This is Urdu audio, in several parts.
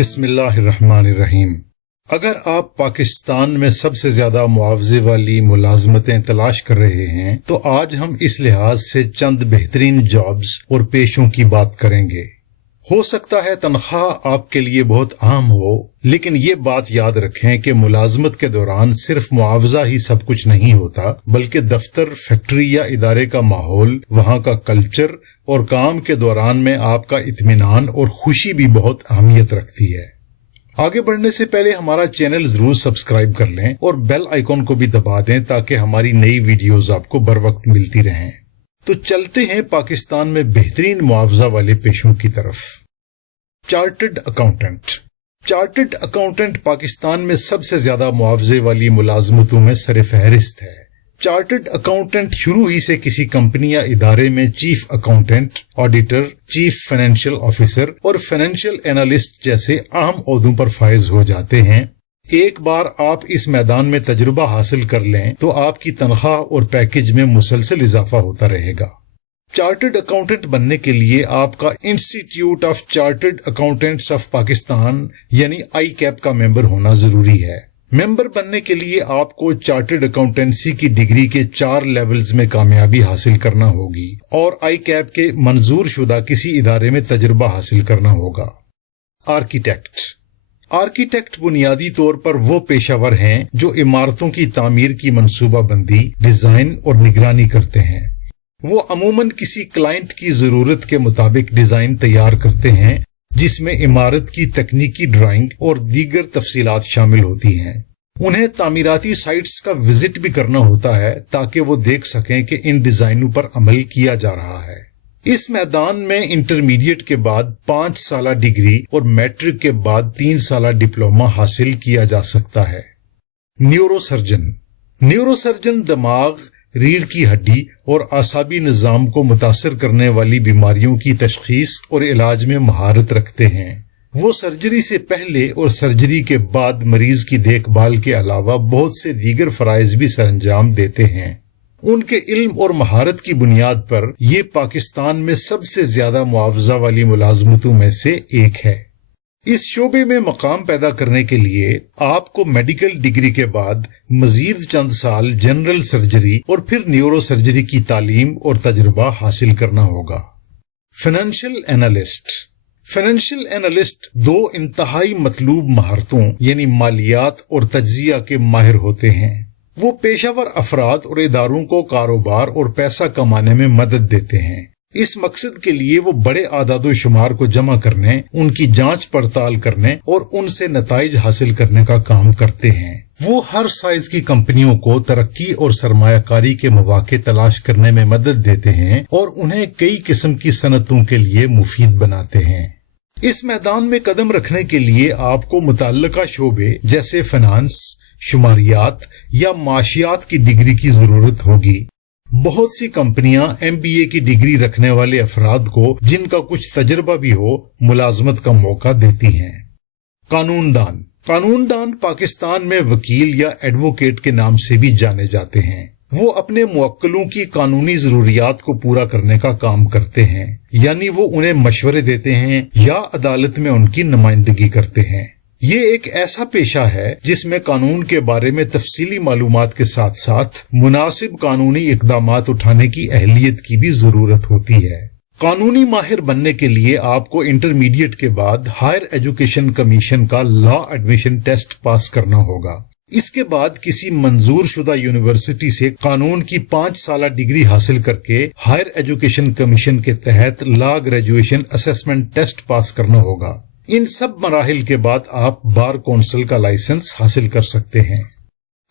بسم اللہ الرحمن الرحیم۔ اگر آپ پاکستان میں سب سے زیادہ معاوضے والی ملازمتیں تلاش کر رہے ہیں تو آج ہم اس لحاظ سے چند بہترین جابز اور پیشوں کی بات کریں گے۔ ہو سکتا ہے تنخواہ آپ کے لیے بہت عام ہو، لیکن یہ بات یاد رکھیں کہ ملازمت کے دوران صرف معاوضہ ہی سب کچھ نہیں ہوتا، بلکہ دفتر، فیکٹری یا ادارے کا ماحول، وہاں کا کلچر اور کام کے دوران میں آپ کا اطمینان اور خوشی بھی بہت اہمیت رکھتی ہے۔ آگے بڑھنے سے پہلے ہمارا چینل ضرور سبسکرائب کر لیں اور بیل آئیکن کو بھی دبا دیں تاکہ ہماری نئی ویڈیوز آپ کو بر وقت ملتی رہیں۔ تو چلتے ہیں پاکستان میں بہترین معاوضہ والے پیشوں کی طرف۔ Chartered accountant. Chartered accountant Pakistan میں سب سے زیادہ معاوضے والی ملازمتوں میں سر فہرست ہے۔ چارٹرڈ اکاؤنٹنٹ شروع ہی سے کسی کمپنی یا ادارے میں chief accountant, auditor, chief financial officer اور فائنینشیل اینالسٹ جیسے اہم عہدوں پر فائز ہو جاتے ہیں۔ ایک بار آپ اس میدان میں تجربہ حاصل کر لیں تو آپ کی تنخواہ اور پیکج میں مسلسل اضافہ ہوتا رہے گا۔ چارٹرڈ اکاؤنٹنٹ بننے کے لیے آپ کا institute of chartered accountants of Pakistan یعنی ICAP کا ممبر ہونا ضروری ہے۔ ممبر بننے کے لیے آپ کو چارٹرڈ اکاؤنٹنسی کی ڈگری کے 4 لیولز میں کامیابی حاصل کرنا ہوگی اور ICAP کے منظور شدہ کسی ادارے میں تجربہ حاصل کرنا ہوگا۔ آرکیٹیکٹ بنیادی طور پر وہ پیشہ ور ہیں جو عمارتوں کی تعمیر کی منصوبہ بندی، ڈیزائن اور نگرانی کرتے ہیں۔ وہ عموماً کسی کلائنٹ کی ضرورت کے مطابق ڈیزائن تیار کرتے ہیں جس میں عمارت کی تکنیکی ڈرائنگ اور دیگر تفصیلات شامل ہوتی ہیں۔ انہیں تعمیراتی سائٹس کا وزٹ بھی کرنا ہوتا ہے تاکہ وہ دیکھ سکیں کہ ان ڈیزائنوں پر عمل کیا جا رہا ہے۔ اس میدان میں انٹرمیڈیٹ کے بعد 5 سالہ ڈگری اور میٹرک کے بعد 3 سالہ ڈپلومہ حاصل کیا جا سکتا ہے۔ نیورو سرجن دماغ، ریڑھ کی ہڈی اور اعصابی نظام کو متاثر کرنے والی بیماریوں کی تشخیص اور علاج میں مہارت رکھتے ہیں۔ وہ سرجری سے پہلے اور سرجری کے بعد مریض کی دیکھ بھال کے علاوہ بہت سے دیگر فرائض بھی سر انجام دیتے ہیں۔ ان کے علم اور مہارت کی بنیاد پر یہ پاکستان میں سب سے زیادہ معاوضہ والی ملازمتوں میں سے ایک ہے۔ اس شعبے میں مقام پیدا کرنے کے لیے آپ کو میڈیکل ڈگری کے بعد مزید چند سال جنرل سرجری اور پھر نیورو سرجری کی تعلیم اور تجربہ حاصل کرنا ہوگا۔ فائنینشیل اینالسٹ 2 انتہائی مطلوب مہارتوں یعنی مالیات اور تجزیہ کے ماہر ہوتے ہیں۔ وہ پیشہ ور افراد اور اداروں کو کاروبار اور پیسہ کمانے میں مدد دیتے ہیں۔ اس مقصد کے لیے وہ بڑے اعداد و شمار کو جمع کرنے، ان کی جانچ پڑتال کرنے اور ان سے نتائج حاصل کرنے کا کام کرتے ہیں۔ وہ ہر سائز کی کمپنیوں کو ترقی اور سرمایہ کاری کے مواقع تلاش کرنے میں مدد دیتے ہیں اور انہیں کئی قسم کی صنعتوں کے لیے مفید بناتے ہیں۔ اس میدان میں قدم رکھنے کے لیے آپ کو متعلقہ شعبے جیسے فنانس، شماریات یا معاشیات کی ڈگری کی ضرورت ہوگی۔ بہت سی کمپنیاں MBA کی ڈگری رکھنے والے افراد کو جن کا کچھ تجربہ بھی ہو ملازمت کا موقع دیتی ہیں۔ قانون دان پاکستان میں وکیل یا ایڈوکیٹ کے نام سے بھی جانے جاتے ہیں۔ وہ اپنے موکلوں کی قانونی ضروریات کو پورا کرنے کا کام کرتے ہیں، یعنی وہ انہیں مشورے دیتے ہیں یا عدالت میں ان کی نمائندگی کرتے ہیں۔ یہ ایک ایسا پیشہ ہے جس میں قانون کے بارے میں تفصیلی معلومات کے ساتھ ساتھ مناسب قانونی اقدامات اٹھانے کی اہلیت کی بھی ضرورت ہوتی ہے۔ قانونی ماہر بننے کے لیے آپ کو انٹرمیڈیٹ کے بعد ہائر ایجوکیشن کمیشن کا لا ایڈمیشن ٹیسٹ پاس کرنا ہوگا۔ اس کے بعد کسی منظور شدہ یونیورسٹی سے قانون کی 5 سالہ ڈگری حاصل کر کے ہائر ایجوکیشن کمیشن کے تحت لا گریجویشن اسسمنٹ ٹیسٹ پاس کرنا ہوگا۔ ان سب مراحل کے بعد آپ بار کونسل کا لائسنس حاصل کر سکتے ہیں۔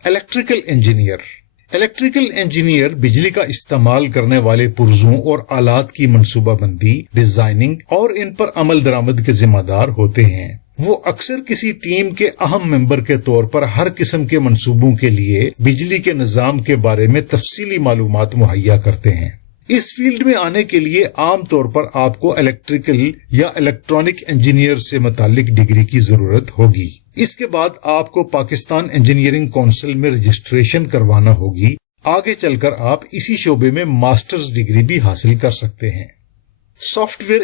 الیکٹریکل انجینئر بجلی کا استعمال کرنے والے پرزوں اور آلات کی منصوبہ بندی، ڈیزائننگ اور ان پر عمل درآمد کے ذمہ دار ہوتے ہیں۔ وہ اکثر کسی ٹیم کے اہم ممبر کے طور پر ہر قسم کے منصوبوں کے لیے بجلی کے نظام کے بارے میں تفصیلی معلومات مہیا کرتے ہیں۔ اس فیلڈ میں آنے کے لیے عام طور پر آپ کو الیکٹریکل یا الیکٹرانک انجینئر سے متعلق ڈگری کی ضرورت ہوگی۔ اس کے بعد آپ کو پاکستان انجینئرنگ کونسل میں رجسٹریشن کروانا ہوگی۔ آگے چل کر آپ اسی شعبے میں ماسٹرز ڈگری بھی حاصل کر سکتے ہیں۔ Soft where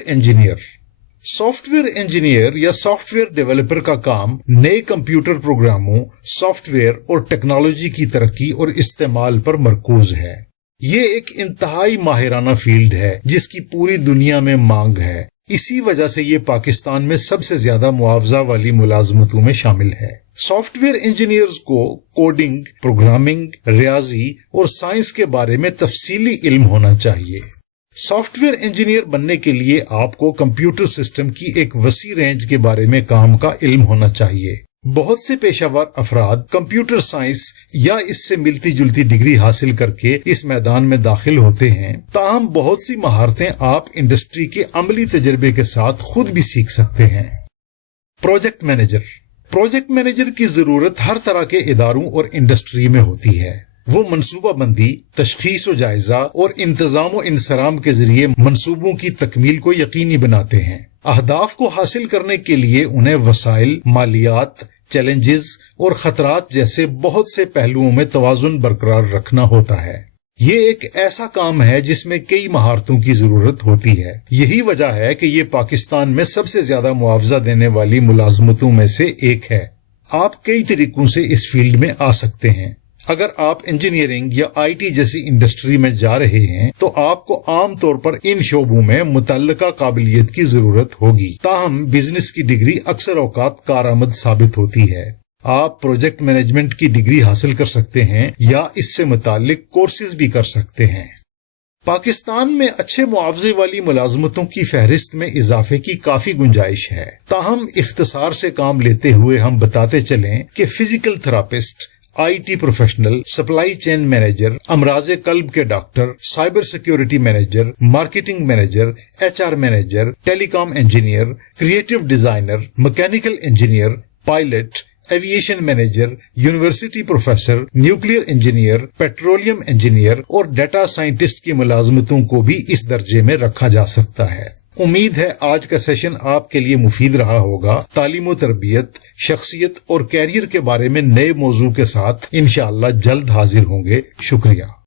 soft where engineer یا سافٹ ویئر ڈیولپر کا کام نئے کمپیوٹر پروگراموں، سافٹ ویئر اور ٹیکنالوجی کی ترقی اور استعمال پر مرکوز ہے۔ یہ ایک انتہائی ماہرانہ فیلڈ ہے جس کی پوری دنیا میں مانگ ہے، اسی وجہ سے یہ پاکستان میں سب سے زیادہ معاوضہ والی ملازمتوں میں شامل ہے۔ سافٹ ویئر انجینئرز کو کوڈنگ، پروگرامنگ، ریاضی اور سائنس کے بارے میں تفصیلی علم ہونا چاہیے۔ سافٹ ویئر انجینئر بننے کے لیے آپ کو کمپیوٹر سسٹم کی ایک وسیع رینج کے بارے میں کام کا علم ہونا چاہیے۔ بہت سے پیشہ ور افراد کمپیوٹر سائنس یا اس سے ملتی جلتی ڈگری حاصل کر کے اس میدان میں داخل ہوتے ہیں، تاہم بہت سی مہارتیں آپ انڈسٹری کے عملی تجربے کے ساتھ خود بھی سیکھ سکتے ہیں۔ پروجیکٹ مینیجر کی ضرورت ہر طرح کے اداروں اور انڈسٹری میں ہوتی ہے۔ وہ منصوبہ بندی، تشخیص و جائزہ اور انتظام و انصرام کے ذریعے منصوبوں کی تکمیل کو یقینی بناتے ہیں۔ اہداف کو حاصل کرنے کے لیے انہیں وسائل، مالیات، چیلنجز اور خطرات جیسے بہت سے پہلوؤں میں توازن برقرار رکھنا ہوتا ہے۔ یہ ایک ایسا کام ہے جس میں کئی مہارتوں کی ضرورت ہوتی ہے۔ یہی وجہ ہے کہ یہ پاکستان میں سب سے زیادہ معاوضہ دینے والی ملازمتوں میں سے ایک ہے۔ آپ کئی طریقوں سے اس فیلڈ میں آ سکتے ہیں۔ اگر آپ انجینئرنگ یا آئی ٹی جیسی انڈسٹری میں جا رہے ہیں تو آپ کو عام طور پر ان شعبوں میں متعلقہ قابلیت کی ضرورت ہوگی، تاہم بزنس کی ڈگری اکثر اوقات کارآمد ثابت ہوتی ہے۔ آپ پروجیکٹ مینجمنٹ کی ڈگری حاصل کر سکتے ہیں یا اس سے متعلق کورسز بھی کر سکتے ہیں۔ پاکستان میں اچھے معاوضے والی ملازمتوں کی فہرست میں اضافے کی کافی گنجائش ہے، تاہم اختصار سے کام لیتے ہوئے ہم بتاتے چلیں کہ physical therapist, I T professional, supply chain manager, امراض قلب کے doctor, cyber security manager, marketing manager, H R manager, telecom engineer, creative designer, mechanical engineer, pilot, aviation manager, university professor, nuclear engineer, petroleum engineer اور ڈیٹا سائنٹسٹ کی ملازمتوں کو بھی اس درجے میں رکھا جا سکتا ہے۔ امید ہے آج کا سیشن آپ کے لیے مفید رہا ہوگا۔ تعلیم و تربیت، شخصیت اور کیریئر کے بارے میں نئے موضوع کے ساتھ انشاءاللہ جلد حاضر ہوں گے۔ شکریہ۔